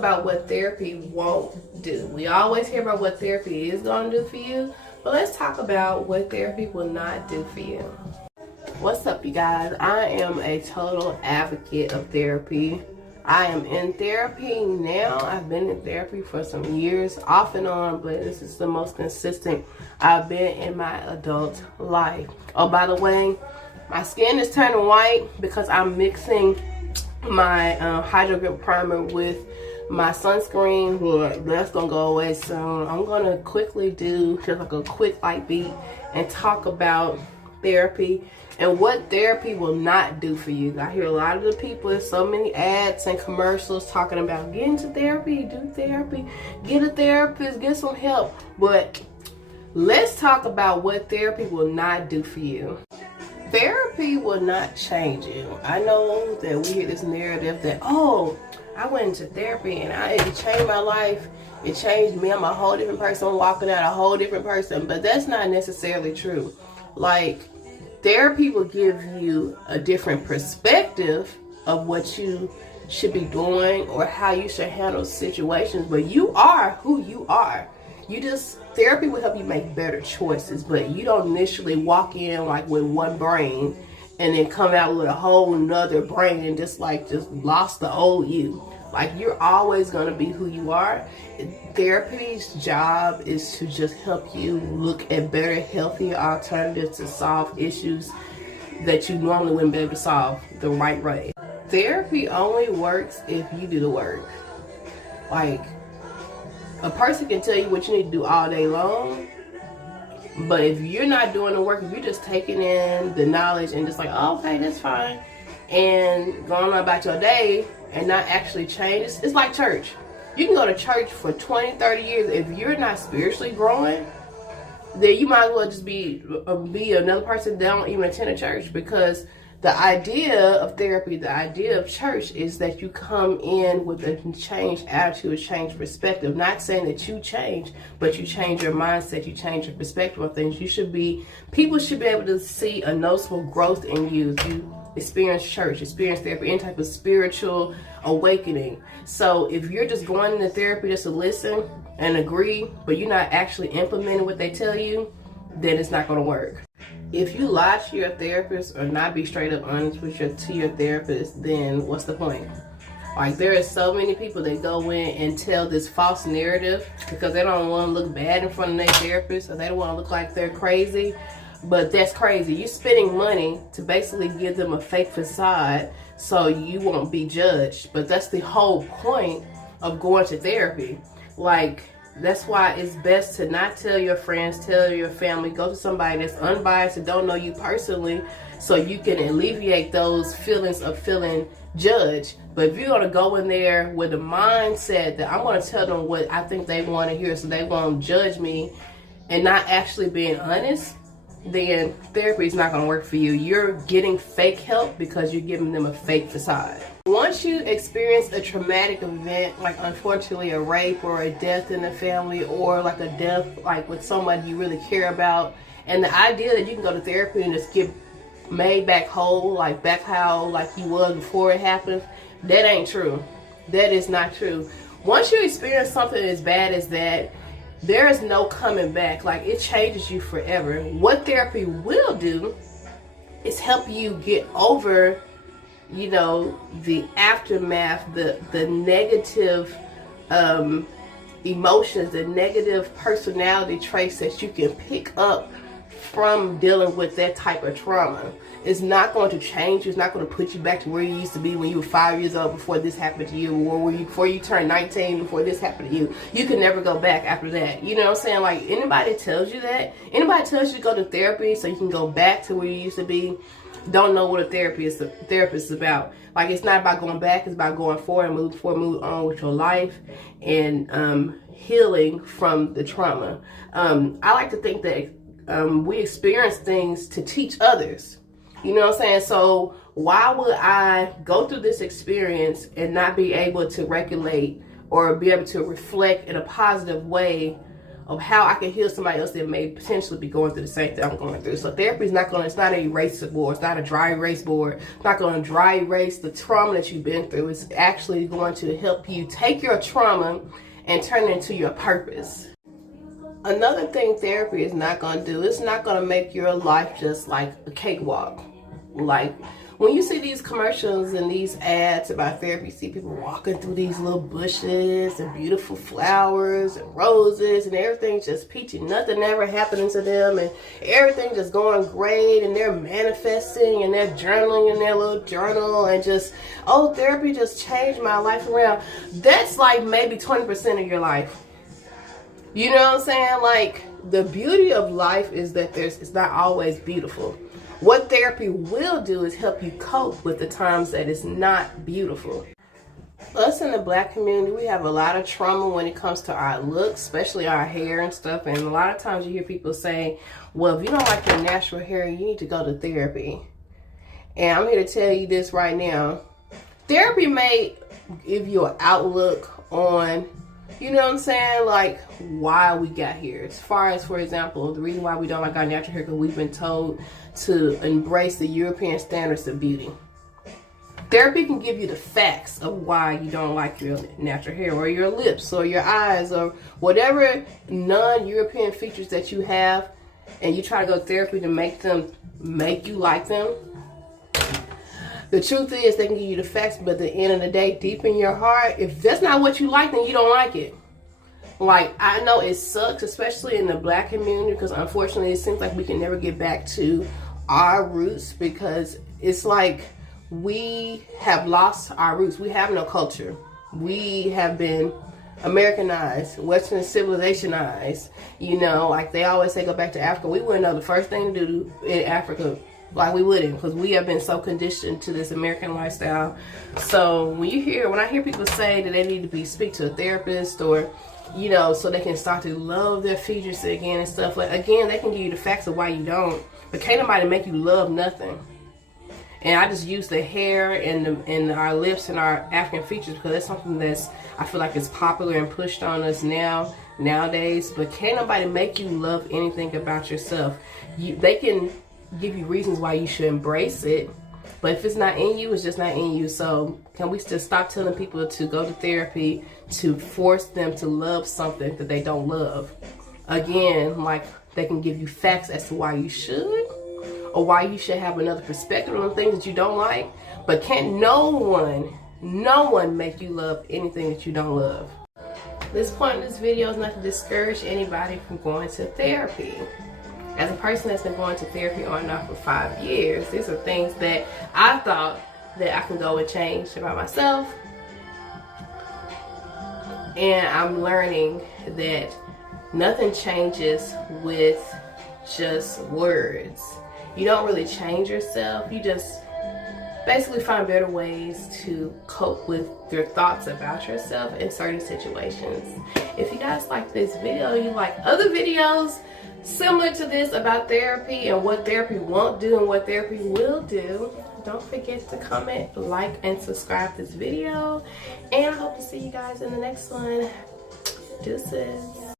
about what therapy won't do. We always hear about what therapy is going to do for you, but let's talk about what therapy will not do for you. What's up, you guys? I am a total advocate of therapy. I am in therapy now. I've been in therapy for some years, off and on, but this is the most consistent I've been in my adult life. Oh, by the way, my skin is turning white because I'm mixing my Hydro Grip primer with my sunscreen. Well, that's gonna go away soon. I'm gonna quickly do just like a quick light beat and talk about therapy and what therapy will not do for you. I hear a lot of the people, there's so many ads and commercials talking about get into therapy, do therapy, get a therapist, get some help. But let's talk about what therapy will not do for you. Therapy will not change you. I know that we hear this narrative that, oh, I went into therapy and it changed my life. It changed me. I'm a whole different person. I'm walking out a whole different person. But that's not necessarily true. Like, therapy will give you a different perspective of what you should be doing or how you should handle situations. But you are who you are. Therapy will help you make better choices, but you don't initially walk in like with one brain and then come out with a whole nother brain and just lost the old you. Like, you're always going to be who you are. Therapy's job is to just help you look at better, healthier alternatives to solve issues that you normally wouldn't be able to solve the right way. Therapy only works if you do the work. Like, a person can tell you what you need to do all day long, but if you're not doing the work, if you're just taking in the knowledge and just like, oh, okay, that's fine, and going on about your day and not actually change, it's like church. You can go to church for 20, 30 years. If you're not spiritually growing, then you might as well just be another person that don't even attend a church, because the idea of therapy, the idea of church is that you come in with a changed attitude, a changed perspective. Not saying that you change, but you change your mindset, you change your perspective of things. People should be able to see a noticeable growth in you. You experience church, experience therapy, any type of spiritual awakening. So if you're just going into therapy just to listen and agree, but you're not actually implementing what they tell you, then it's not going to work. If you lie to your therapist or not be straight up honest to your therapist, then what's the point? Like, there are so many people that go in and tell this false narrative because they don't want to look bad in front of their therapist, or they don't want to look like they're crazy. But that's crazy. You're spending money to basically give them a fake facade so you won't be judged. But that's the whole point of going to therapy. Like, that's why it's best to not tell your friends, tell your family, go to somebody that's unbiased and don't know you personally, so you can alleviate those feelings of feeling judged. But if you're going to go in there with a mindset that I'm going to tell them what I think they want to hear so they won't judge me, and not actually being honest, then therapy is not going to work for you. You're getting fake help because you're giving them a fake facade. Once you experience a traumatic event, like unfortunately a rape or a death in the family, or like a death like with somebody you really care about, and the idea that you can go to therapy and just get made back whole, like back how like you was before it happened, that ain't true. That is not true. Once you experience something as bad as that, there is no coming back. Like, it changes you forever. What therapy will do is help you get over, the aftermath, the negative emotions, the negative personality traits that you can pick up from dealing with that type of trauma. It's not going to change you. It's not going to put you back to where you used to be when you were 5 years old before this happened to you, or before you turned 19 before this happened to you. You can never go back after that. You know what I'm saying? Like, anybody tells you that, anybody tells you to go to therapy so you can go back to where you used to be, don't know what a therapist is about. Like, it's not about going back, it's about going forward and move on with your life and healing from the trauma. I like to think that we experience things to teach others. You know what I'm saying? So why would I go through this experience and not be able to regulate or be able to reflect in a positive way of how I can heal somebody else that may potentially be going through the same thing I'm going through. So therapy is not it's not a erase board. It's not a dry erase board. It's not going to dry erase the trauma that you've been through. It's actually going to help you take your trauma and turn it into your purpose. Another thing therapy is not going to do, it's not going to make your life just like a cakewalk. Like, when you see these commercials and these ads about therapy, you see people walking through these little bushes and beautiful flowers and roses and everything's just peachy. Nothing ever happening to them and everything just going great, and they're manifesting and they're journaling in their little journal and just, oh, therapy just changed my life around. That's like maybe 20% of your life. You know what I'm saying? Like, the beauty of life is that it's not always beautiful. What therapy will do is help you cope with the times that it's not beautiful. Us in the Black community, we have a lot of trauma when it comes to our looks, especially our hair and stuff. And a lot of times you hear people say, well, if you don't like your natural hair, you need to go to therapy. And I'm here to tell you this right now. Therapy may give you an outlook on, you know what I'm saying, like why we got here. As far as, for example, the reason why we don't like our natural hair, because we've been told to embrace the European standards of beauty. Therapy can give you the facts of why you don't like your natural hair or your lips or your eyes or whatever non-European features that you have, and you try to go to therapy to make you like them. The truth is, they can give you the facts, but at the end of the day, deep in your heart, if that's not what you like, then you don't like it. Like, I know it sucks, especially in the Black community, because unfortunately it seems like we can never get back to our roots, because it's like we have lost our roots. We have no culture. We have been Americanized, Western civilizationized. You know, like they always say, go back to Africa. We wouldn't know the first thing to do in Africa. Like, we wouldn't, because we have been so conditioned to this American lifestyle. So when I hear people say that they need to speak to a therapist, or, you know, so they can start to love their features again and stuff, like, again, they can give you the facts of why you don't, but can't nobody make you love nothing. And I just use the hair and our lips and our African features because that's something that's, I feel like, is popular and pushed on us nowadays. But can't nobody make you love anything about yourself. They can give you reasons why you should embrace it, but if it's not in you, it's just not in you. So can we just stop telling people to go to therapy to force them to love something that they don't love? One, like, they can give you facts as to why you should, or why you should have another perspective on things that you don't like, but can't no one make you love anything that you don't love. This point in this video is not to discourage anybody from going to therapy. As a person that's been going to therapy on and off for 5 years, these are things that I thought that I can go and change about myself. And I'm learning that nothing changes with just words. You don't really change yourself. You just basically find better ways to cope with your thoughts about yourself in certain situations. If you guys like this video, you like other videos similar to this about therapy and what therapy won't do and what therapy will do, don't forget to comment, like, and subscribe to this video. And I hope to see you guys in the next one. Deuces.